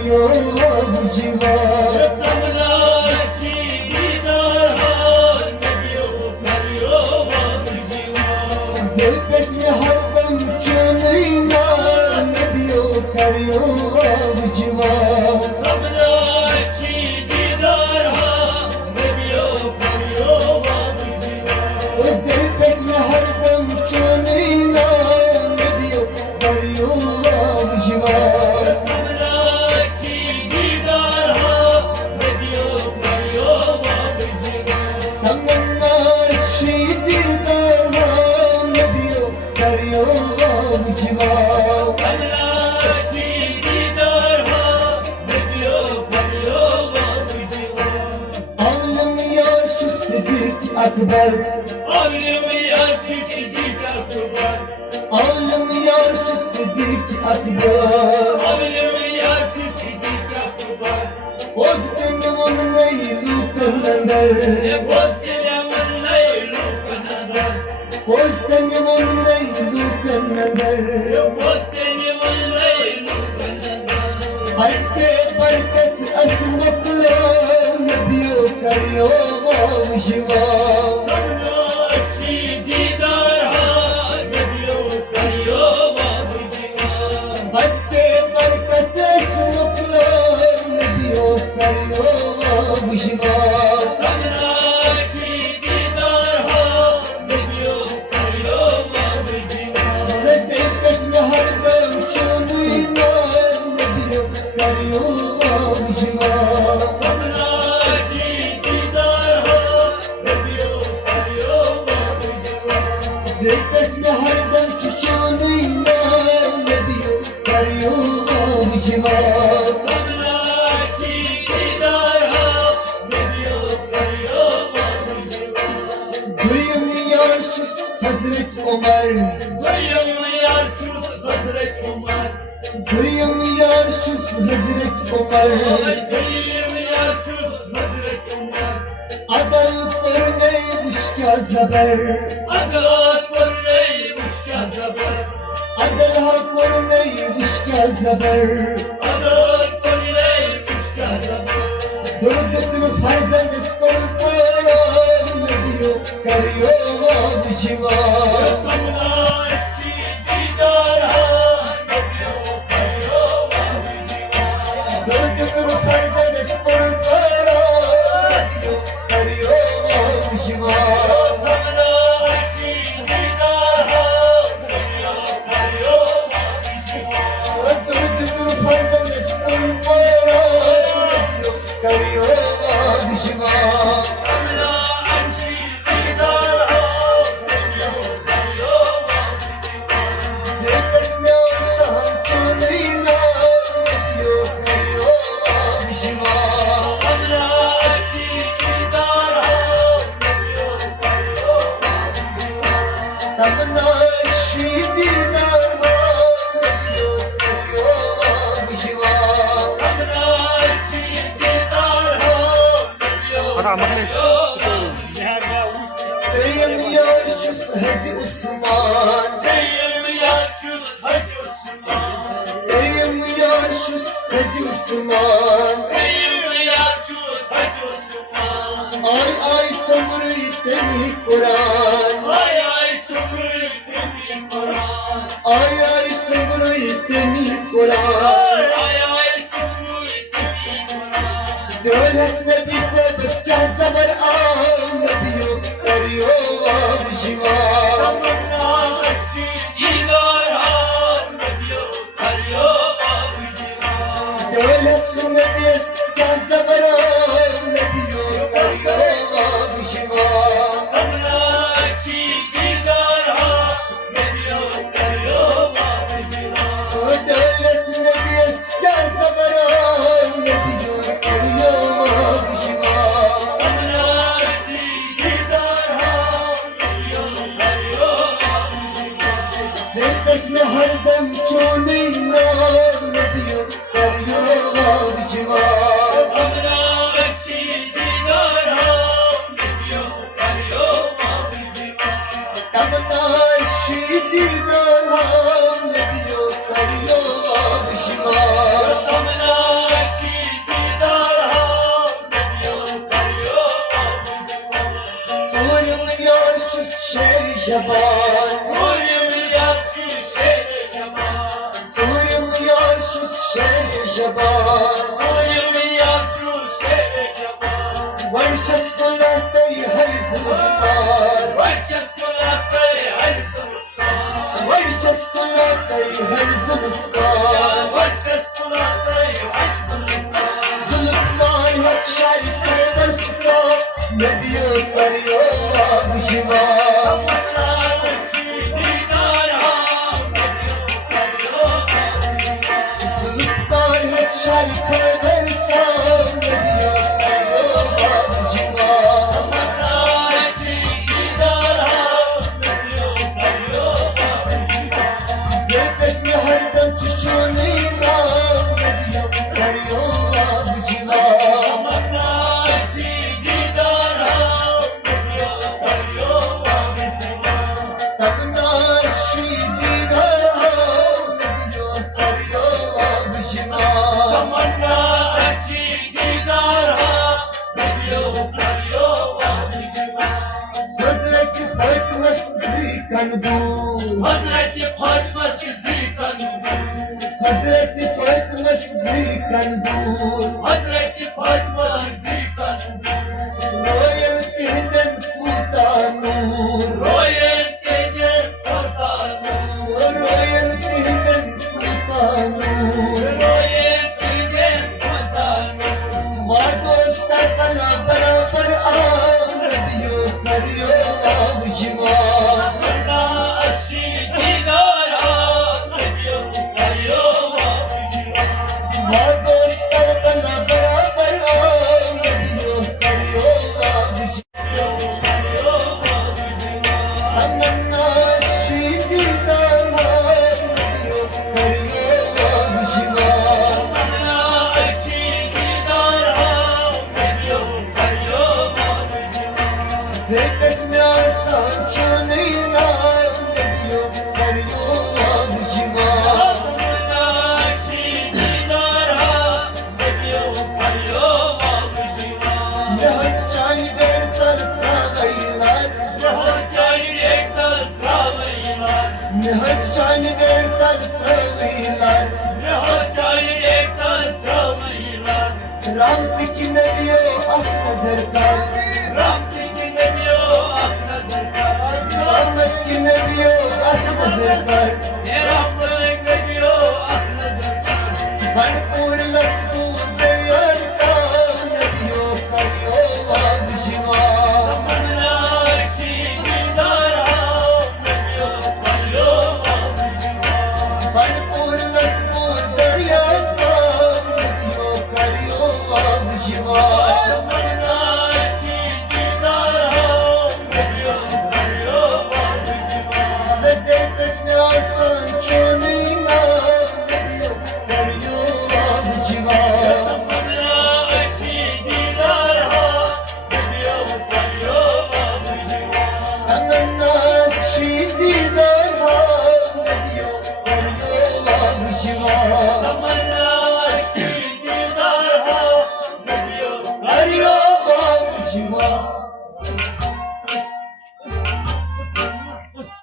دریا و جیوان زلفت هردم چون اینا نبی و دریا و جیوان زلفت هردم چون اینا نبی و دریا و جیوان تمناشی دیدارها نبی و دریا و جیوان عالم یار چو صدیق اکبر عالم یار چو صدیق اکبر وقتنمون نیلو کنندر وقتنمون نیلو کنندر از که برکت اسمت لو نبیو کریو و جیوان از که برکت اسمت لو نبیو کریو و جیوان رسیفت هردم چون ایمان نبیو کریو و جیوان زلفت هردم چون ایمان نبیو کریو و جیوان دویم یار چوس حضرت عمر دویم یار چوس حضرت عمر عدل قرنه بشکا زبر عدل ها قرنه بشکا زبر دردتر فرزند سکر پارم نبیو کریو و جیوان دردتر فرزند سکر پارم نبیو کریو و جیوان دردتر فرزند سکر پارم نبیو کریو و جیوان تمناشی دیدارها نبیو کریو و جیوان دریم یار چوس هزی عثمان دریم یار چوس هزی عثمان آی آی سمری تمی قرآن آی آی سمری تمی قرآن دولت نبی سے بس کیا زبر آم نبیو کریو و جیوان دولت سے نبی سے کیا زبر آم نبیو کریو و جیوان دولت نبی سے کیا زبر آم نبیو کریو و جیوان زلفت هردم چون اینا نبیو کریو و جیوان Zulufkar Zulufkar hat şarkı basta Ne diyor arıyor abişima Zulufkar hat şarkı basta Ne diyor arıyor abişima Zevk mi her dem çişonina Ne diyor arıyor abişima Hazreti Fatıma sizi kanıdur Hazreti Fatıma sizi kanıdır. Hazreti Fatıma sizi kanıdur Hazreti Fatıma sizi kanıdır. Royaltiden kurtanur Royaltiden kurtanır. Royaltiden kurtanur Royaltiden kurtanır. Var dostlar bana beraber ağrıyor Karıyor abicima Bana aşı dinara veriyor, veriyor abicim. Var dostlar bana beraber ağrıyor Karıyor abicima Veriyor abicim. Tamanna şidi darman Karıyor abicima Bana aşı dinara veriyor, veriyor abicim. Zevk mi arsan çonina Karıyor abicima Bana aşı dinara veriyor, veriyor abicim. Ne hasçay bertal travaylar Ne hasçay bertal travaylar Ram tikine biyo ah nazar kar Rahmet kine biyo ah nazar kar Manpur la